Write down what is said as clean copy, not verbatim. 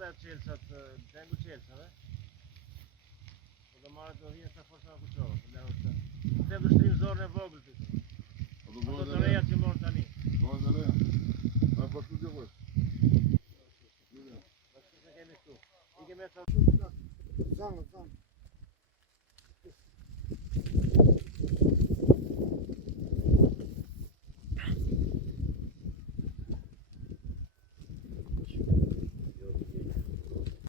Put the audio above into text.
dhe Çelsat, tengu Çelsave. Po do marrë do vjen sa forca me Kuçova. Them të shtrim zorën e vogël ti. Ato të reja që morën tani. Morën të reja. A bashku të vësh. Bashkë se kemi këtu. I kemi ka Zanë.